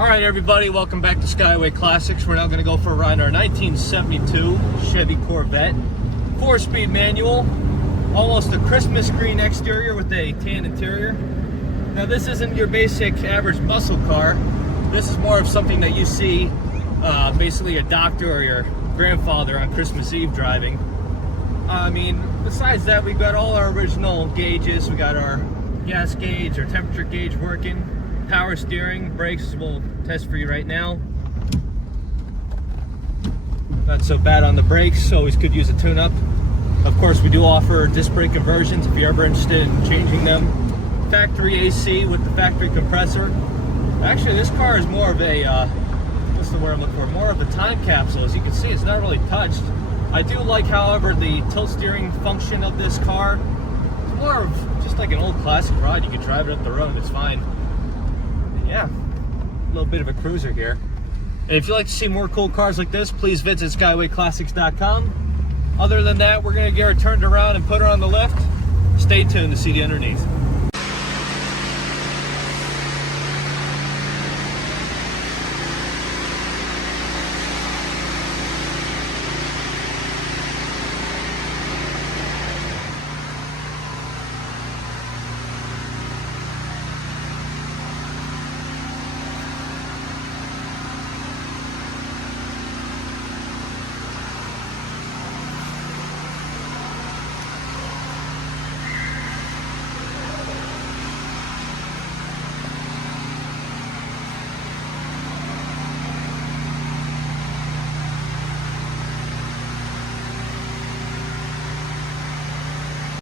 Alright everybody, welcome back to Skyway Classics. We're now going to go for a ride in our 1972 Chevy Corvette. 4-speed manual, almost a Christmas green exterior with a tan interior. Now this isn't your basic average muscle car. This is more of something that you see basically a doctor or your grandfather on Christmas Eve driving. I mean, besides that, we've got all our original gauges. We got our gas gauge, our temperature gauge working. Power steering, brakes we'll test for you right now. Not so bad on the brakes, always could use a tune-up. Of course, we do offer disc brake conversions if you're ever interested in changing them. Factory AC with the factory compressor. Actually, this car is more of a, what's the word I'm looking for? More of a time capsule. As you can see, it's not really touched. I do like, however, the tilt steering function of this car. It's more of just like an old classic ride. You can drive it up the road, it's fine. Yeah, a little bit of a cruiser here. And if you'd like to see more cool cars like this, please visit skywayclassics.com. Other than that, we're going to get her turned around and put her on the lift. Stay tuned to see the underneath.